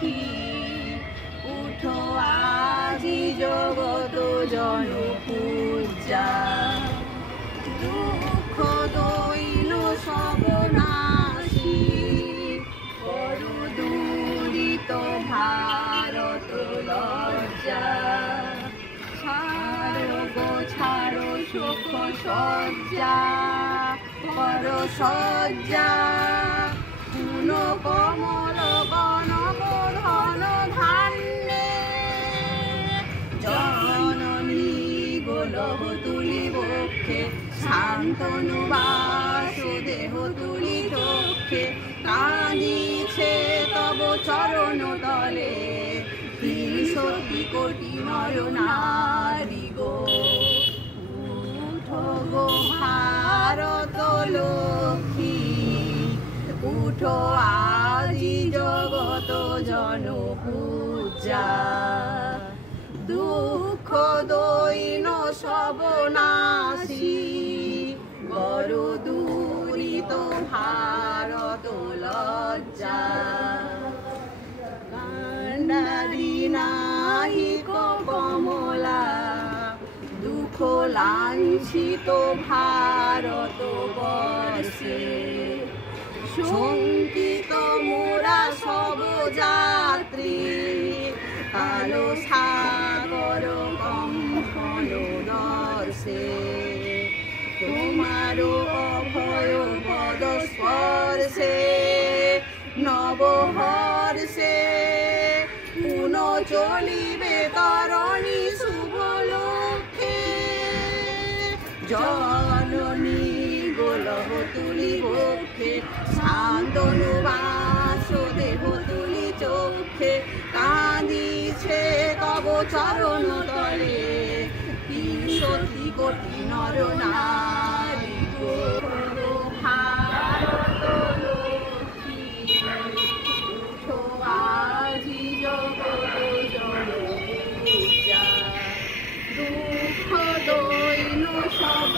লক্ষ্মী উঠো আজি জগত জনপূজা দুঃখ দৈন সব নাশী করু দূরিত ভারত লজ্জা ছাড়ো গো ছাড়ো সুখ সজ্জা কর সজ্জা পুন কমল গণক ধন ধান্যে জননী গোলভ তুলি বক্ষে শান্তনু বাসুদেহ তুলি চক্ষে কাঁদিছে তব চরণ তলে ৩০০ কোটি নর নারী গো উঠো গো ভারত লক্ষ্মী উঠো আজি জগত জনপূজা দুঃখ দৈন সব নাশী বড় দূরিত ভারত লজ্জা কান্ডারি নাহিক কমলা দুঃখ লাঞ্ছিত ভারত বর্ষে শঙ্কিত মোরা সব যাত্রী কালো সাগর কম্পন দর্শে তোমারও অভয় পদ স্পর্শে নবহর্ষে পুন চলিবে তরণী শুভ লক্ষ্যে জননী গোলভ তুলি বক্ষে শান্তনু বাসুদেহ তুলি চক্ষে কাঁদিছে তব চরণ তলে ৩০০ কোটি নর নারী গো ভারত লক্ষ্মী উঠো আজি জগত জনপূজা দুঃখ দৈন সব